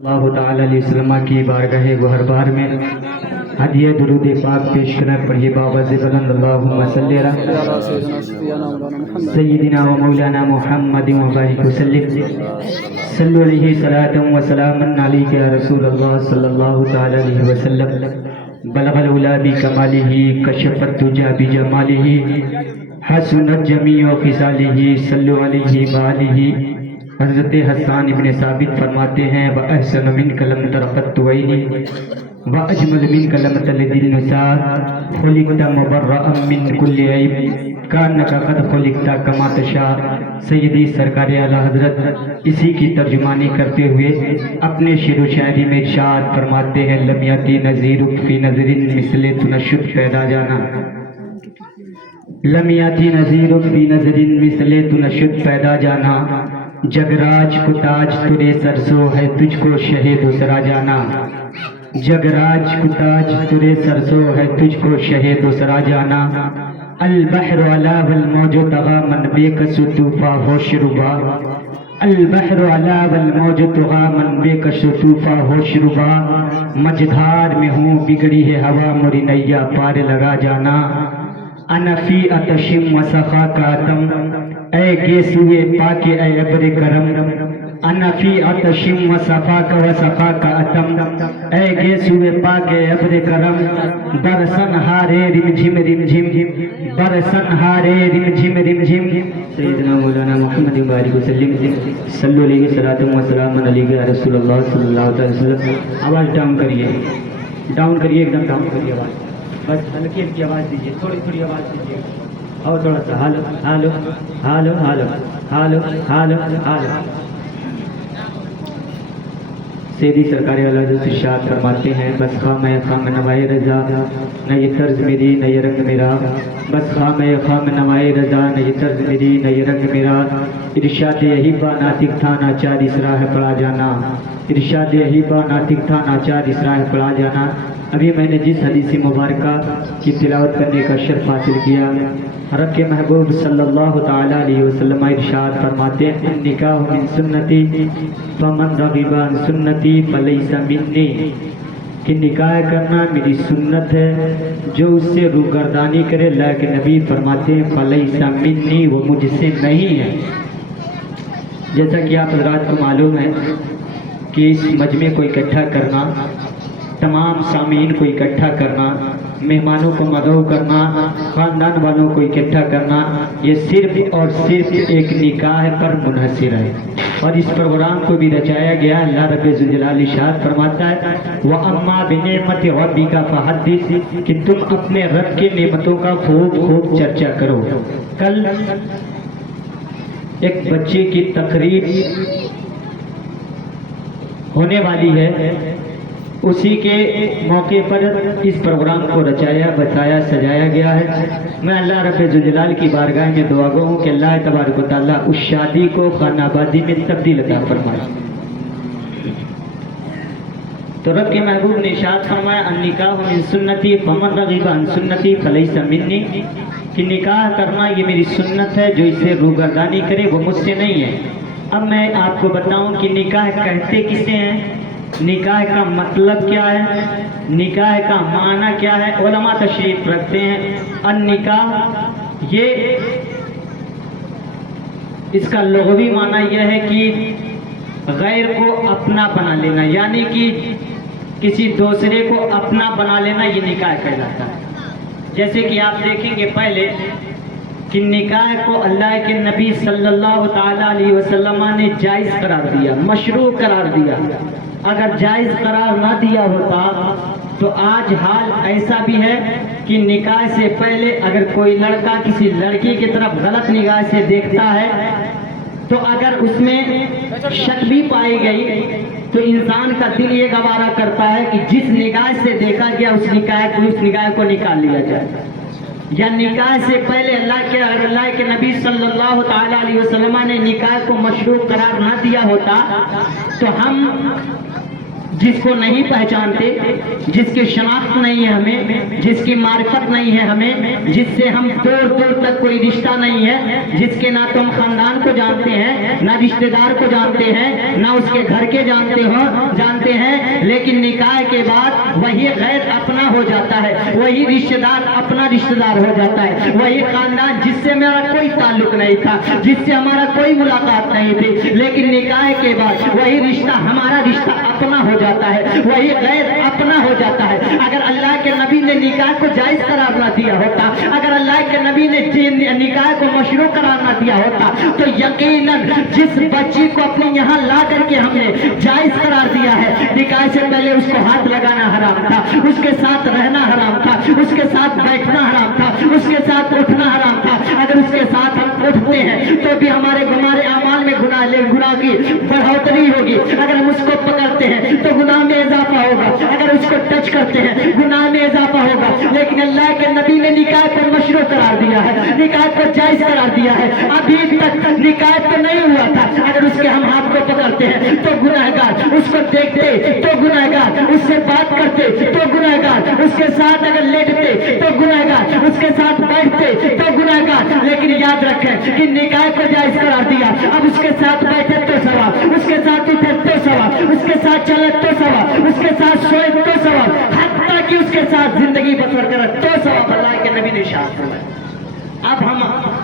اللہ تعالی علیہ وسلم کی بارگاہ گہربار میں ہدیہ درود پاک پیش کرنے پر یہ باوز بلند اللہم صلی علی سیدنا و مولانا محمد و بارک وسلم صلو علیہ صلاة و سلام علیک یا رسول اللہ صلی اللہ تعالی علیہ وسلم بلغ العلا بکمالہ کشف الدجى بجمالہ حسنت جمیع خصالہ صلو علیہ وآلہ۔ حضرت حسان ابن ثابت فرماتے ہیں وَأَحْسَنُ مِنْكَ لَمْ تَرَقَتْ عَيْنِي وَأَجْمَلُ مِنْكَ لَمْ تَلِدِ النِّسَاءُ خُلِقْتَ مُبَرَّأً مِنْ كُلِّ عَيْبٍ كَأَنَّكَ قَدْ خُلِقْتَ كَمَا تَشَاءُ۔ سیدی سرکار اعلیٰ حضرت اسی کی ترجمانی کرتے ہوئے اپنے شعر و شاعری میں ارشاد فرماتے ہیں لم یأتی نظیرک فی نظر مثل تنشد پیدا جانا، لم یأتی نظیرک فی نظر مثل تنشد پیدا جانا، جگراج کو تاج ترے سرسو ہے تجھ کو شہ دوسرا جانا، جگراج کو تاج ترے سرسو ہے تجھ کو شہ دوسرا جانا، البحر علا والموج طغا من بے کس طوفا ہوش ربا، البحر علا والموج طغا من بے کس طوفا ہوش ربا، مجدھار میں ہوں بگڑی ہے ہوا مری نیا پار لگا جانا، انا فی اتشم و سخا کا تم اے گیسوئے پاک اے ابر کرم، انا فی عطشم و صفاک و صفاک اتم، اے گیسوئے پاک اے ابر کرم، برسن ہارے رم جھم رم جھم، برسن ہارے رم جھم رم جھم۔ سیدنا مولانا محمد بارک وسلم صلو علیہ صلاۃ و سلام علیہ یا رسول اللہ صلی اللہ علیہ وسلم۔ آواز ڈاؤن کریے، ڈاؤن کریے، ایک دم ڈاؤن کریے آواز، بس ہلکی ہلکی آواز دیجیے، تھوڑی تھوڑی آواز دیجیے اور تھوڑا سا ہالو ہالو ہالو ہالو ہالو ہالو ہالو۔ سیدی سرکار اعلیٰ حضرت ارشاد فرماتے ہیں بس خواہ میں خواہ نوائے رضا نہ یہ طرز میری نہ یہ رنگ میرا، بس خواہ میں خواہ نوائے رضا نہ یہ طرز میری نہ یہ رنگ میرا، ارشاد یہی با ناطق تھا ناچار اس راہ پڑا جانا، ارشاد یہی با ناطق تھا ناچار اس راہ پڑا جانا۔ ابھی میں نے جس حدیث مبارکہ کی تلاوت کرنے کا شرف حاصل کیا، رب کے محبوب صلی اللہ تعالی علیہ وسلم ارشاد فرماتے ہیں النکاح من سنتی فمن رغب عن سنتی فلیس منی، کہ نکاح کرنا میری سنت ہے، جو اس سے روگردانی کرے اللہ کے نبی فرماتے ہیں فلیس منی، وہ مجھ سے نہیں ہے۔ جیسا کہ آپ حضرات کو معلوم ہے کہ اس مجمع کو اکٹھا کرنا، تمام سامعین کو اکٹھا کرنا، مہمانوں کو مدعو کرنا، خاندان والوں کو اکٹھا کرنا، یہ صرف اور صرف ایک نکاح پر منحصر ہے، اور اس پروگرام کو بھی رچایا گیا۔ اللہ رب ذوالجلال ارشاد فرماتا ہے وَأَمَّا بِنِعْمَتِ رَبِّكَ فَحَدِّثْ، کہ تم اپنے رب کی نعمتوں کا خوب خوب چرچا کرو۔ کل ایک بچے کی تقریب ہونے والی ہے، اسی کے موقع پر اس پروگرام کو رچایا بتایا سجایا گیا ہے۔ میں اللہ رب ذوالجلال کی بارگاہ میں دعا گو ہوں کہ اللہ تبارک و تعالیٰ اس شادی کو خانہ آبادی میں تبدیل عطا فرمائے۔ تو رب کے محبوب نے ارشاد فرمایا النکاح من سنتی فمن رغب عن سنتی فلیس منی، کہ نکاح کرنا یہ میری سنت ہے، جو اسے روگردانی کرے وہ مجھ سے نہیں ہے۔ اب میں آپ کو بتاؤں کہ نکاح کہتے کسے ہیں، نکاح کا مطلب کیا ہے، نکاح کا معنی کیا ہے۔ علماء تشریف رکھتے ہیں النکاح، یہ اس کا لغوی معنی یہ ہے کہ غیر کو اپنا بنا لینا، یعنی کہ کسی دوسرے کو اپنا بنا لینا، یہ نکاح کہلاتا ہے۔ جیسے کہ آپ دیکھیں گے پہلے کہ نکاح کو اللہ کے نبی صلی اللہ تعالی علیہ وسلم نے جائز قرار دیا، مشروع قرار دیا۔ اگر جائز قرار نہ دیا ہوتا تو آج حال ایسا بھی ہے کہ نکاح سے پہلے اگر کوئی لڑکا کسی لڑکی کی طرف غلط نگاہ سے دیکھتا ہے تو اگر اس میں شک بھی پائی گئی تو انسان کا دل یہ گوارا کرتا ہے کہ جس نگاہ سے دیکھا گیا اس نگاہ کو نکال لیا جائے، یا نکاح سے پہلے اللہ کے نبی صلی اللہ تعالی علیہ وسلم نے نکاح کو مشروع قرار نہ دیا ہوتا تو ہم جس کو نہیں پہچانتے، جس کی شناخت نہیں ہے ہمیں، جس کی معرفت نہیں ہے ہمیں، جس سے ہم دور دور تک کوئی رشتہ نہیں ہے، جس کے نہ تم خاندان کو جانتے ہیں، نہ رشتہ دار کو جانتے ہیں، نہ اس کے گھر کے جانتے لیکن نکاح کے بعد وہی غیر اپنا ہو جاتا ہے، وہی رشتہ دار اپنا رشتہ دار ہو جاتا ہے، وہی خاندان جس سے میرا کوئی تعلق نہیں تھا، جس سے ہمارا کوئی ملاقات نہیں تھی، لیکن نکاح کے بعد وہی رشتہ ہمارا رشتہ اپنا ہو جاتا ہے، وہی غیر اپنا ہو جاتا ہے۔ اگر اللہ کے نبی نے نکاح کو جائز قرار نہ دیا ہوتا، اگر اللہ کے نبی نے نکاح کو مشروع قرار نہ دیا ہوتا، تو یقیناً جس بچی کو اپنے یہاں لا کر کے ہم نے جائز قرار دیا ہے، نکاح سے پہلے اس کو ہاتھ لگانا حرام تھا، اس کے ساتھ رہنا حرام تھا، اس کے ساتھ بیٹھنا حرام تھا، اس کے ساتھ اٹھنا حرام تھا۔ اگر اس کے ساتھ ہم اٹھتے ہیں تو بھی ہمارے اعمال میں گناہ کی بڑھوتری ہوگی، اگر ہم اس کو پکڑتے ہیں تو گناہ میں اضافہ ہوگا، اگر اس کو ٹچ کرتے ہیں گناہ میں اضافہ ہوگا۔ لیکن اللہ کے نبی نے نکاح کو مشروع قرار دیا ہے، نکاح کو جائز قرار دیا ہے، ابھی تک نکاح تو نہیں ہوا تھا، اگر اس کے ہم ہاتھ کو پکڑتے ہیں تو گناہگار، اس کو دیکھتے تو گناہگار، اس سے بات کرتے تو گناہگار، اس کے ساتھ اگر لیٹتے تو گناہگار، اس کے ساتھ بیٹھتے تو گناہگار۔ لیکن یاد رکھیں کہ نکاح کو جائز قرار دیا، اب اس کے ساتھ بیٹھے تو ثواب، اس کے ساتھ اٹھے تو ثواب، اس کے ساتھ چلے تو ثواب، اس کے ساتھ سوئے تو ثواب، حتیٰ کہ اس کے ساتھ زندگی بسر کرے تو ثواب اللہ کے نبی نے ارشاد فرمایا۔ اب ہم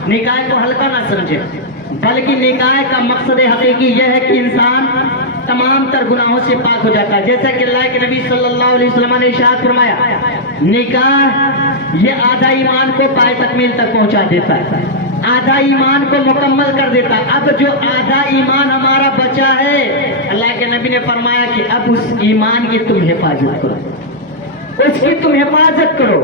نکاح کو ہلکا نہ سمجھیں، بلکہ نکاح کا مقصد حقیقی یہ ہے کہ انسان تمام تر گناہوں سے پاک ہو جاتا ہے، جیسا کہ اللہ کے نبی صلی اللہ علیہ وسلم نے ارشاد فرمایا، نکاح یہ آدھا ایمان کو پائے تکمیل تک پہنچا دیتا ہے، آدھا ایمان کو مکمل کر دیتا ہے۔ اب جو آدھا ایمان ہمارا بچا ہے، اللہ کے نبی نے فرمایا کہ اب اس ایمان کی تم حفاظت کرو، اس کی تم حفاظت کرو۔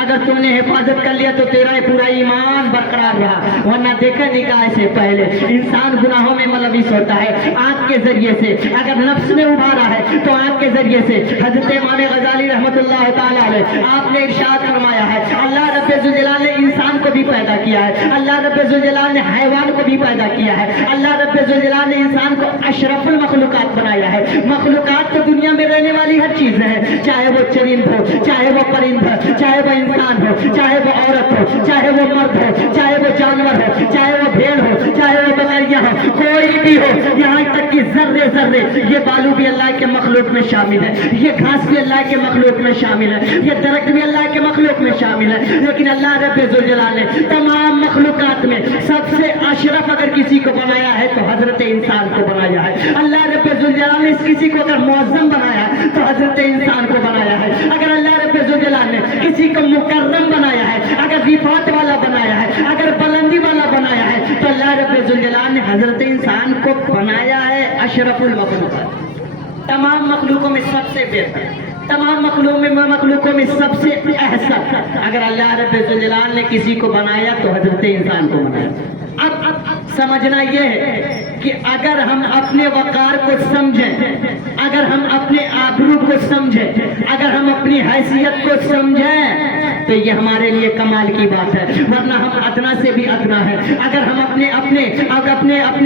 اگر تم نے حفاظت کر لیا تو تیرا پورا ایمان برقرار رہا، ورنہ دیکھا نکاح سے پہلے انسان گناہوں میں ملوث ہوتا ہے آنکھ کے ذریعے سے، اگر نفس نے ابھارا ہے تو آنکھ کے ذریعے سے۔ حضرت امام غزالی رحمۃ اللہ تعالیٰ علیہ آپ نے ارشاد فرمایا ہے، اللہ رب ذوالجلال نے انسان کو بھی پیدا کیا ہے، اللہ رب ذوالجلال نے حیوان کو بھی پیدا کیا ہے، اللہ رب ذوالجلال نے انسان کو اشرف المخلوقات بنایا ہے۔ مخلوقات تو دنیا میں رہنے والی ہر چیز ہے، چاہے وہ چرند ہو، چاہے وہ پرند ہو، چاہے وہ انسان ہو، چاہے وہ عورت ہو، چاہے وہ مرد ہو، چاہے وہ جانور ہو، چاہے وہ بھیڑ ہو، چاہے وہ بکریاں ہو، کوئی بھی ہو، یہاں تک کہ ذرے ذرے، یہ بالو بھی اللہ کے مخلوق میں شامل ہے، یہ گھاس بھی اللہ کے مخلوق میں شامل ہے، یہ درخت بھی اللہ کے مخلوق میں شامل ہے۔ لیکن اللہ رب ذوالجلال نے تمام مخلوقات میں سب سے اشرف اگر کسی کو بنایا ہے تو حضرت انسان کو بنایا ہے۔ اللہ رب ذوالجلال نے اس کسی کو اگر معظم بنایا ہے تو حضرت انسان کو بنایا ہے۔ اگر اللہ رب ذوالجلال نے کسی کو مکرم بنایا ہے، اگر رفعت والا بنایا ہے، اگر بلندی والا بنایا ہے، تو اللہ رب ذوالجلال نے حضرت انسان کو بنایا ہے اشرف المخلوقات، تمام مخلوقوں میں سب سے بہتر، تمام مخلوقوں میں سب سے احسن۔ اگر اللہ رب ذوالجلال نے کسی کو بنایا تو حضرت انسان کو بنایا۔ اب سمجھنا یہ ہے کہ اگر ہم اپنے وقار کو سمجھیں، اگر ہم اپنے آبرو کو سمجھیں، اگر ہم اپنی حیثیت کو سمجھیں تو یہ ہمارے لیے کمال کی بات ہے، ورنہ ہم ادنا سے بھی ادنا ہے۔ اگر ہم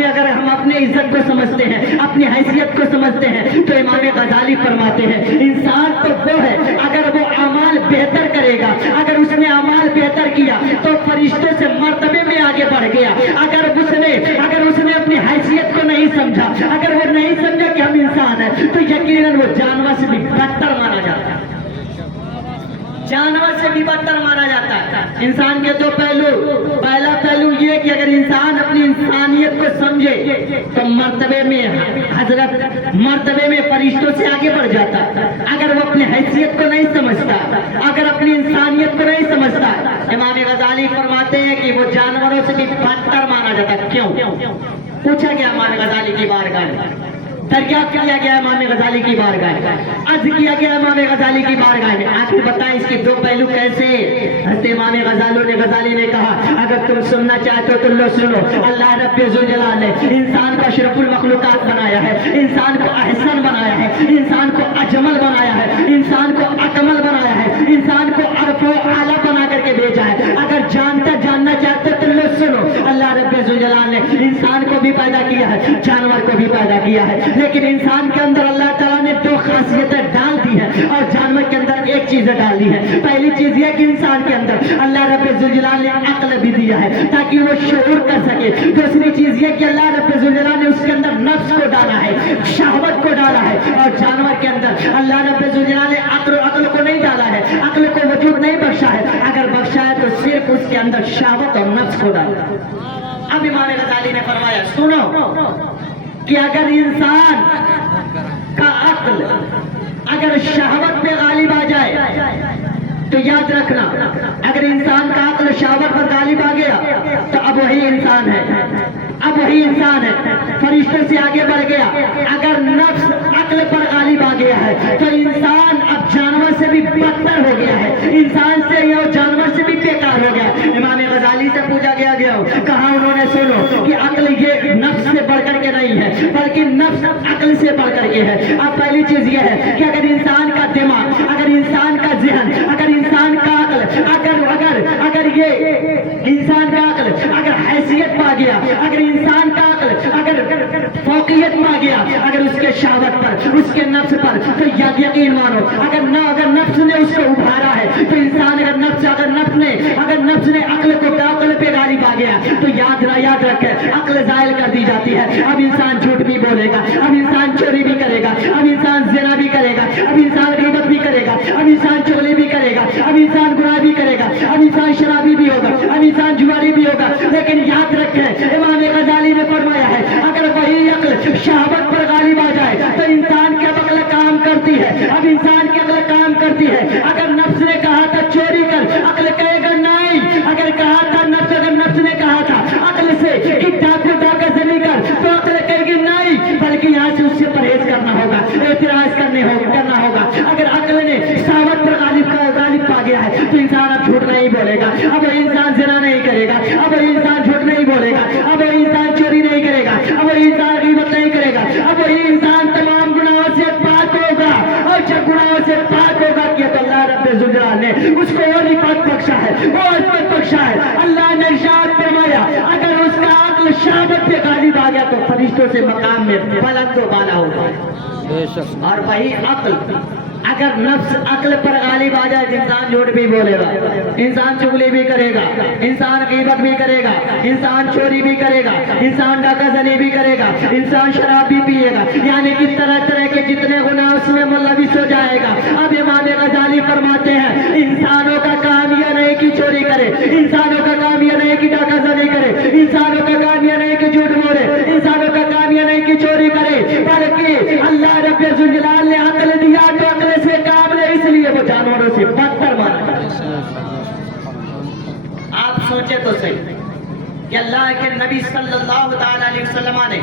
اگر ہم اپنے عزت کو سمجھتے ہیں، اپنی حیثیت کو سمجھتے ہیں تو امام غزالی فرماتے ہیں انسان تو وہ ہے اگر وہ اعمال بہتر کرے گا، اگر اس نے اعمال بہتر کیا تو فرشتوں سے مرتبے میں آگے بڑھ گیا۔ اگر اس نے اپنی حیثیت کو نہیں سمجھا، اگر وہ نہیں سمجھا کہ ہم انسان ہیں تو یقیناً وہ جانور سے بھی بدتر مانا جاتا ہے، جانور سے بھی بدتر مانا جاتا ہے۔ انسان کے دو پہلو، پہلا پہلو یہ کہ اگر انسان اپنی انسانیت کو سمجھے تو مرتبے میں فرشتوں سے آگے بڑھ جاتا ہے۔ اگر وہ اپنی حیثیت کو نہیں سمجھتا، اگر اپنی انسانیت کو نہیں سمجھتا، امام غزالی فرماتے ہیں کہ وہ جانوروں سے بھی بدتر مانا جاتا ہے۔ کیوں؟ پوچھا گیا امام غزالی کی بارگاہ میں، دریافت کیا گیا امام غزالی کی بارگاہ میں، عرض کیا گیا امام غزالی کی بارگاہ میں، آخر بتائیں اس کے دو پہلو کیسے؟ حضرت امام غزالی نے کہا اگر تم سننا چاہتے ہو تو لو سنو، اللہ رب ذوالجلال نے انسان کو اشرف المخلوقات بنایا ہے، انسان کو احسن بنایا ہے، انسان کو اجمل بنایا ہے، انسان کو اکمل بنایا ہے، انسان کو عرف و اعلیٰ بنا کر کے بھیجا ہے۔ اگر جاننا چاہتے تو لو سنو، اللہ رب ذوالجلال نے انسان کو بھی پیدا کیا ہے، جانور کو بھی پیدا کیا ہے، لیکن انسان کے اندر اللہ تعالیٰ نے دو خاصیتیں ڈال دی ہیں اور جانور کے اندر एक चीज डाली है। पहली चीज ये कि इंसान के अंदर अल्लाह रब्बुल जलाल ने अक्ल भी दिया है ताकि वो शऊर कर सके। दूसरी चीज ये कि अल्लाह रब्बुल जलाल ने उसके अंदर नफ्स को डाला है, शहवत को डाला है। और जानवर के अंदर अल्लाह रब्बुल जलाल ने अक्ल को नहीं डाला है, अक्ल को वजूद नहीं बख्शा है। अगर बख्शा है तो सिर्फ उसके अंदर शहवत और नफ्स को डाला। अब इमाम गजाली ने फरमाया, सुनो कि अगर इंसान का अक्ल अगर शहवत पे गालिब आ जाए तो याद रखना, अगर इंसान का अक्ल शहवत पर गालिब आ गया तो अब वही इंसान है, अब वही इंसान है, फरिश्तों से आगे बढ़ गया। अगर नफ्स अक्ल पर गालिब आ गया है तो इंसान अब जानवर से भी बदतर हो गया है, इंसान से या जानवर से भी बेकार हो गया। इमाम गजाली से पूछा गया कहा उन्होंने, सुनो कि अक्ल ये नफ्स से बढ़कर के नहीं है बल्कि नफ्स अक्ल से बढ़कर के है। अब पहली चीज ये है कि अगर इंसान का दिमाग, अगर इंसान का ज़हन, अगर इंसान का अक्ल, अगर ये इंसान का अक्ल अगर हैसियत पा गया, अगर इंसान का अक्ल अगर फौकियत पा गया, अगर उसके शहवत पर, उसके नफ्स पर, तो यकीन मानो अगर नफ्स ने उसको उभारा है तो इंसान अगर नफ्स ने अक्ल पे गालिब आ गया तो याद रखे अक्ल जायल कर दी जाती है। अब इंसान झूठ भी बोलेगा, अब इंसान चोरी भी करेगा, अब इंसान ज़िना भी करेगा, अब इंसान ग़ीबत भी करेगा, अब इंसान चुगली भी करेगा, अब इंसान गुनाह भी करेगा, अब इंसान शराबी भी होगा, अब इंसान जुआरी भी होगा। लेकिन याद रखें इमाम गजाली ने फरमाया है, अगर वही अक्ल शहवत पर गालिब आ जाए तो इंसान की अक्ल काम करती है, अब इंसान की अक्ल काम करती है। अगर नफ्स ने कहा था चोरी कर, अक्ल कहेगा नहीं। अगर नफ्स ने कहा था अक्ल से कि डाका जमी कर, तो अक्ल कहेगी नहीं, बल्कि यहाँ से उससे परहेज करना होगा, एतराज करना होगा। अगर अक्ल ने शहवत पर गालिब पा गया है तो इंसान अब झूठ नहीं बोलेगा, अब वही इंसान ज़िना नहीं करेगा, अब वही इंसान झूठ नहीं बोलेगा, अब वही इंसान चोरी नहीं करेगा, अब वही इंसान ग़ीबत नहीं करेगा, अब वही इंसान तमाम गुनाहों से पाक होगा। और जब गुनाहों से पाक होगा कि तो अल्लाह रब्बुल जलाल ने उसको और इफ़्फ़त बख्शा है, और इफ़्फ़त बख्शा है। अल्लाह ने इरशाद फरमाया, अगर उसका अक्ल शहवत पे गालिब आ गया तो फरिश्तों से मकाम में बुलंद व बाला होगा। और वही अक्ल अगर नफ्स अक्ल पर गालिब आ जाए, इंसान झूठ भी बोलेगा, इंसान चुगली भी करेगा, इंसान ग़ीबत भी करेगा, इंसान चोरी भी करेगा, इंसान डाकाज़नी भी करेगा, इंसान शराब भी पिएगा, यानी कि तरह तरह के जितने गुनाह उसमें मुलविस हो जाएगा। अब इमाम गजाली फरमाते हैं, इंसानों का काम यह नहीं कि चोरी करे, इंसानों का काम यह नहीं कि डाकाज़नी करे, इंसानों का काम यह नहीं कि झूठ बोले, इंसानों का काम यह नहीं कि चोरी करे, बल्कि अल्लाह रब्बुल जलाल ने अक्ल दिया तो अक्ल से काम ले, इसलिए वो जानवरों से बदतर माना। आप सोचे तो सही कि अल्लाह के नबी सल्लल्लाहु अलैहि वसल्लम ने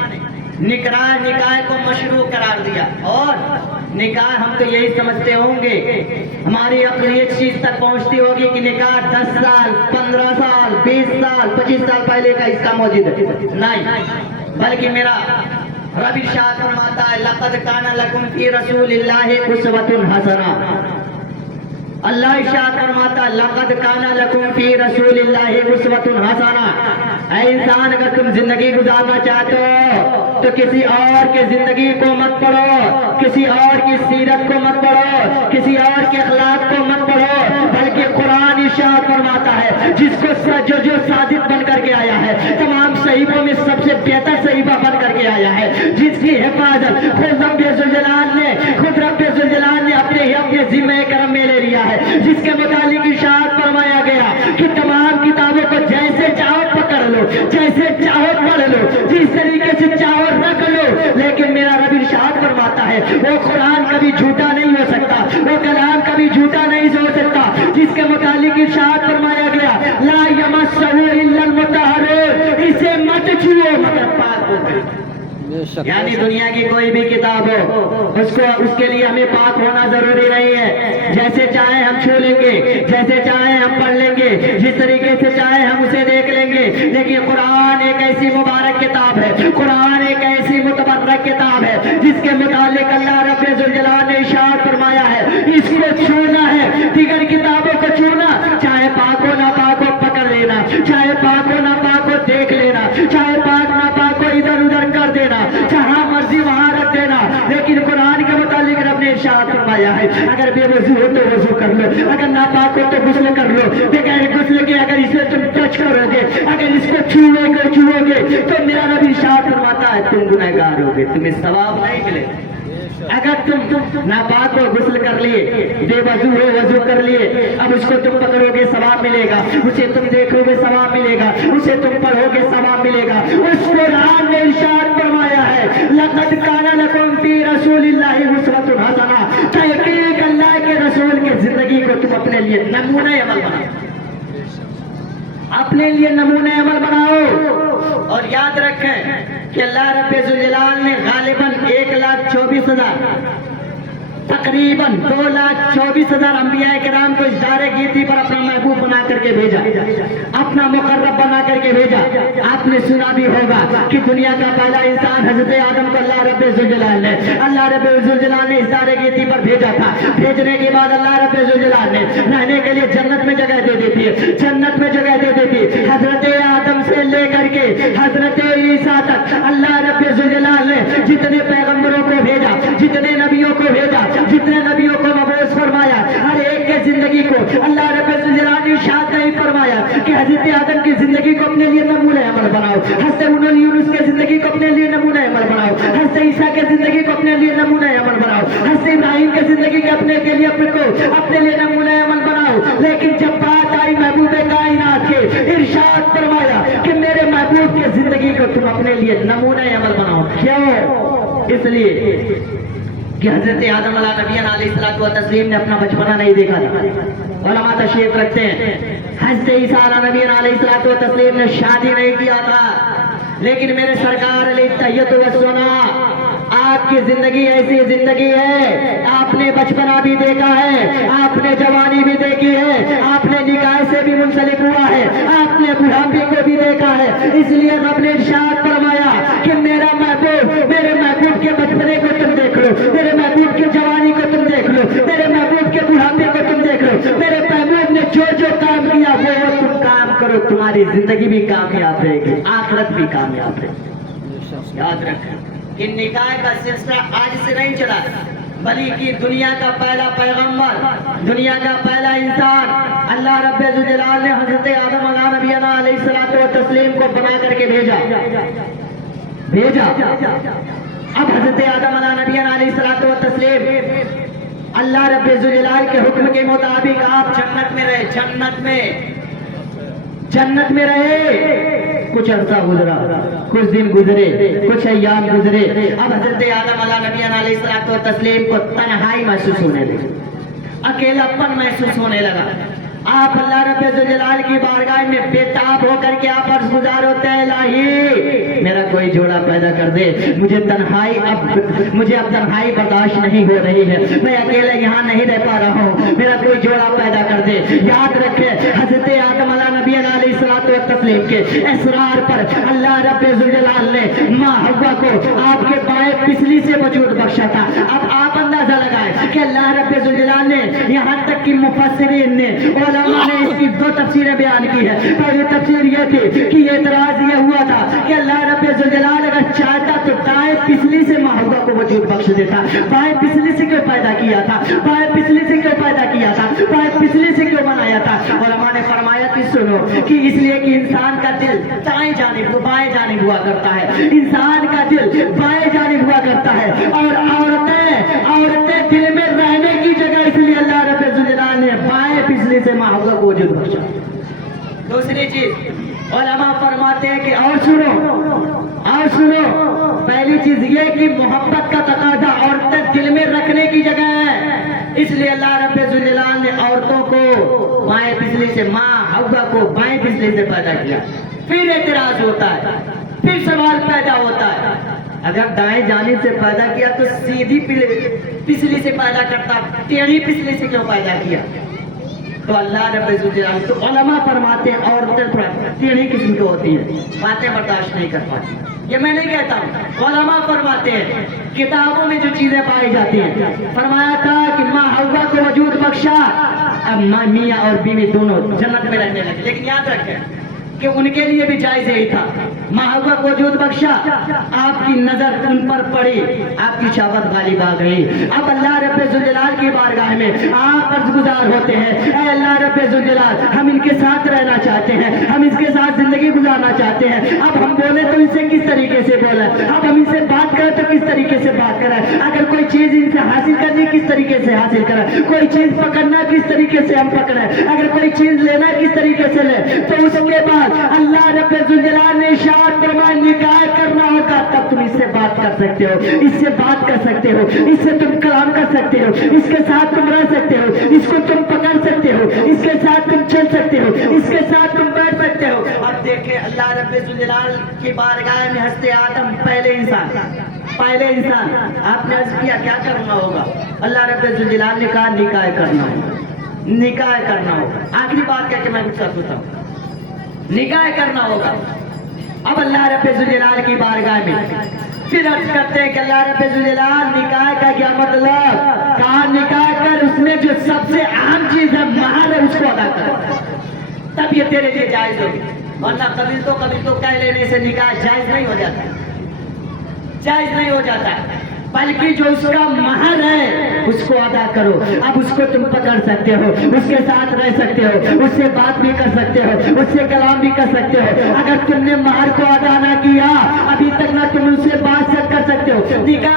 निकाह को मशरू करार दिया। और निकाह हम तो यही समझते होंगे, हमारी अक्ल एक चीज तक पहुंचती होगी कि निकाह 10 साल 15 साल 20 साल 25 साल पहले का इसका मौजूद है, नहीं, बल्कि मेरा रब इरशाद फरमाता है, लक़द काना लकुम फी रसूलिल्लाहि उस्वतुन हसना। अल्लाह इरशाद फरमाता है, लक़द काना लकुम फी रसूलिल्लाहि उस्वतुन हसना। ऐ इंसान, अगर तुम जिंदगी गुजारना चाहते हो तो किसी और की जिंदगी को मत पढ़ो, किसी और की सीरत को मत पढ़ो, किसी और के अखलाक को मत पढ़ो, बल्कि कुरान इरशाद फरमाता है, जिसको जो सादिक बन करके आया है, तमाम सहीफों में सबसे बेहतर सहीफा बन करके आया है, जिसकी हिफाजत खुद रब्बुल जलाल ने अपने ज़िम्मे करम में ले लिया है, जिसके मुतालिक इरशाद फरमाया गया कि तमाम किताबों को जैसे चाहो पकड़ लो, जैसे चाहो पढ़ लो, जिस तरीके से चाहो रख लो, लेकिन मेरा रब इरशाद फरमाता है, वो कुरान कभी झूठा नहीं हो सकता, वो कलाम कभी झूठा नहीं हो सकता, जिसके मुतालिक इरशाद फरमाया गया, ला यमस्सहु इल्लल मुतहहरून, इसे मत छुओ मगर पाक हो। यानी दुनिया की कोई भी किताब हो, उसके लिए हमें पाक होना जरूरी नहीं है, जैसे चाहे हम छू लेंगे, जैसे चाहे हम पढ़ लेंगे, जिस तरीके से चाहे हम उसे देख लेंगे, लेकिन कुरान एक ऐसी मुबारक किताब है, कुरान एक ऐसी मुतबर्रक किताब है, जिसके मुतालिक अल्लाह रब्बुल जलाल ने इरशाद फरमाया है, इसको छूना है, दीगर किताबों को छूना, चाहे पाक हो ना पाक हो पकड़ लेना, चाहे पाक हो ना पाक हो देख लेना, चाहे पाक ना पाक हो इधर उधर कर देना, जहां मर्जी वहां रख देना, लेकिन कुरान के मुतालिक रब ने इरशाद फरमाया है अगर बेवजू हो तो वजू कर लो, अगर नापाक हो तो गुस्ल कर लो। बगैर गुस्ल के अगर इसे तुम टच करोगे, अगर इसको छुओगे तो मेरा नबी इरशाद फरमाता है तुम गुनहगार होगे, तुम्हें सवाब नहीं मिलेगा। अगर तुम नापाक हो गुस्ल कर लिए, बेवजू हो वजू कर लिए, अब उसको तुम पकड़ोगे सवाब मिलेगा, उसे तुम देखोगे सवाब मिलेगा, उसे तुम पढ़ोगे सवाब मिलेगा। उस कुरान ने इरशाद फरमाया है लक़द काना लकुम फी रसूलिल्लाहि उस्वतुन हसना, तहकीक अल्लाह के रसूल की जिंदगी को तुम अपने लिए नमूना अमल बनाओ, अपने लिए नमूना अमल बनाओ। और याद रखें कि अल्लाह रब्बुल जलाल ने गालिबन 1,24,000 तकरीबन 2,24,000 अंबिया किराम को इस दारे गीती पर अपना महबूब बना करके भेजा, अपना मुकर्रब बना करके भेजा। आपने सुना भी होगा कि दुनिया का पहला इंसान हजरत आदम को अल्लाह रब्बुल जलाल ने इस दारे गीती पर भेजा था। भेजने के बाद अल्लाह रब्बुल जलाल ने रहने के लिए जन्नत में जगह दे देती है, जन्नत में जगह दे देती है। हजरत आदम से लेकर के हजरत ईसा तक अल्लाह रब्बुल जलाल ने जितने पैगंबरों को भेजा, जितने नबियों को भेजा, जितने नबियों को मबूस फरमाया, हर एक के जिंदगी को अल्लाह रब्बुल जलाल ने इरशाद नहीं फरमाया कि हजरत आदम की जिंदगी को अपने लिए नमूना अमल बनाओ, हजरत यूनुस की जिंदगी को अपने लिए नमूना अमल बनाओ, हजरत ईसा की जिंदगी को अपने लिए नमूना अमल बनाओ, हजरत इब्राहिम की जिंदगी के अपने लिए अपने लिए नमूना अमल बनाओ। लेकिन जब बात आई महबूब कायनात के, इरशाद फरमाया कि मेरे महबूब की जिंदगी को तुम अपने लिए नमूना अमल बनाओ। क्यों? इसलिए कि हजरत आदम अलैहिस्सलातु व तस्लीम ने अपना बचपना नहीं देखा था। उलमा तशरीफ रखते हैं हजरत ईसा अलैहिस्सलातु व तस्लीम ने शादी नहीं किया था, लेकिन मेरे सरकार अलैहिस्सलातु व सुना आपकी जिंदगी ऐसी जिंदगी है, आपने बचपना भी देखा है, आपने जवानी भी देखी है, आपने निकाह से भी मुंसलिक हुआ है, आपने बुढ़ापे को भी देखा है। इसलिए रब ने इरशाद फरमाया कि मेरे महबूब के बचपने को तुम देख लो, मेरे महबूब की जवानी को तुम देख लो, मेरे महबूब के बुढ़ापे को तुम देख लो। मेरे महबूब ने जो जो काम किया वो तुम काम करो, तुम्हारी जिंदगी भी कामयाब रहेगी, आखिरत भी कामयाब रहेगी। याद रखें कि निकाह का सिलसिला आज से नहीं चला, बल्कि दुनिया का पहला पैगंबर, दुनिया का पहला इंसान अल्लाह रब्बुल जलाल ने हजरत आदम अलैहिस्सलातु व तस्लीम को बना करके भेजा। अब हजरत आदम अलैहिस्सलातु व तस्लीम अल्लाह रब्बुल जलाल के हुक्म के मुताबिक आप जन्नत में रहे, जन्नत में रहे। कुछ अरसा गुजरा, कुछ दिन गुजरे, कुछ अय्याम गुजरे। अब हजरत आदम अलैहिस्सलातु व तस्लीम को तन्हाई महसूस होने लगी, अकेलापन महसूस होने लगा। आप अल्लाह रब्बुल जलाल की बारगाह में बेताब होकर के आप अर्ज़ गुजार होते हैं, इलाही मेरा कोई जोड़ा पैदा कर दे, मुझे अब तन्हाई बर्दाश्त नहीं हो रही है, मैं अकेले यहाँ नहीं रह पा रहा हूँ, मेरा कोई जोड़ा पैदा कर दे। याद रखे हजरत आदम अलैहिस्सलातु व तस्लीम के इसरार पर अल्लाह रब्बुल जलाल ने माँ हव्वा को आपके बाएं पिछली से वजूद बख्शा था। अब आप अंदाजा लगाए कि अल्लाह रब्बुल जलाल ने यहाँ तक कि मुफस्सिरीन ने उलमा ने इसकी दो तफसीरें बयान की है। पहली तफसीर ये थी कि एतराज ये हुआ था कि अल्लाह रब्बुल जलाल अगर चाहता तो दाएं पिछली से माँ हव्वा को वजूद बख्श देता, बाएं पिछली से क्यों पैदा किया था, बाएं पिछली से क्यों पैदा किया था, बाएं पिछली से क्यों बनाया था। उलमा ने फरमाया कि सुनो कि इसलिए कि इंसान का दिल दाएं जानिब बाएं जानिब हुआ करता है, इंसान का दिल बाएं जानिब हुआ करता है, और औरतें दिल में रहने की जगह इसलिए अल्लाह रब्बुल जलाल ने बाएं पिछली से माँ हव्वा को वजूद बख्शा। दूसरी चीज उलमा फरमाते हैं कि और सुनो, पहली चीज ये कि मोहब्बत का तकाजा औरतें दिल में रखने की जगह है, इसलिए अल्लाह रब्बुल जलाल ने औरतों को बाएं पिछली से माँ हव्वा को बाएं पिछली से पैदा किया। फिर एतराज होता है, फिर सवाल पैदा होता है, अगर दाएं जानिब से पैदा किया तो सीधी पिछली से पैदा करता, टेढ़ी पिछली से क्यों पैदा किया। तो अल्लाह रब्बुल जलाल तो उलमा फरमाते हैं औरतें थोड़ा टेढ़ी किस्म की होती है, बातें बर्दाश्त नहीं कर पाती। ये मैं नहीं कहता हूँ, उलमा फरमाते हैं, किताबों में जो चीजें पाई जाती हैं। फरमाया था कि माँ हव्वा को वजूद बख्शा, अब मियाँ और बीवी दोनों जन्नत में रहने लगे। लेकिन याद रखें कि उनके लिए भी जायज यही था, माँ हव्वा को वजूद बख्शा, आपकी नजर उन पर पड़ी, आपकी शहवत गालिब आ गई। अब अल्लाह रब्बुल की बारगाह में आप अर्ज़गुज़ार होते हैं, ऐ अल्लाह रब्बे ज़ुल जलाल, हम इनके साथ रहना चाहते हैं, हम इसके साथ जिंदगी गुजारना चाहते हैं। अब हम बोले तो इनसे किस तरीके से बोले, अब हम इनसे बात करें तो किस तरीके से बात करें, अगर कोई चीज इनसे हासिल करनी किस तरीके से हासिल करें, कोई चीज पकड़ना किस तरीके से हम पकड़े, अगर कोई चीज लेना किस तरीके से ले। तो उसके बाद अल्लाह रब्बे ज़ुल जलाल ने इरशाद फरमाया निकाह करना होगा, तब तुम इससे बात कर सकते हो, इससे बात कर सकते हो, इससे तुम कलाम कर सकते हो, इसके साथ तुम रह सकते हो, इसको तुम पकड़ सकते हो, इसके साथ तुम चल सकते हो, इसके साथ तुम बैठ सकते हो। अब देखें अल्लाह रब्बे ज़ुल जलाल की बारगाह में हस्ते आदम पहले इंसान आपने अर्ज किया क्या करना होगा, अल्लाह रब्बे ज़ुल जलाल ने कहा निकाह करना होगा, निकाह करना होगा। आखिरी बात करके मैं कुछ सोचता हूँ, निकाह करना होगा। अब अल्लाह रब्बे ज़ुल जलाल की बारगाह में फिर अर्ज करते हैं कि अल्लाह रब्बे ज़ुल जलाल निकाह का क्या मतलब, कहा निकाह कर, उसमें जो सबसे अहम चीज है महर है उसको अदा कर, तब ये तेरे लिए जायज होगी, वरना कभी तो कह लेने से निकाह जायज नहीं हो जाता, जायज नहीं हो जाता, बल्कि जो उसका महर है उसको अदा करो। अब उसको तुम पकड़ सकते हो, उसके साथ रह सकते हो, उससे बात भी कर सकते हो, उससे कलाम भी कर सकते हो। अगर तुमने महर को अदा ना किया अभी तक ना तुम उससे बात कर सकते हो। निकाह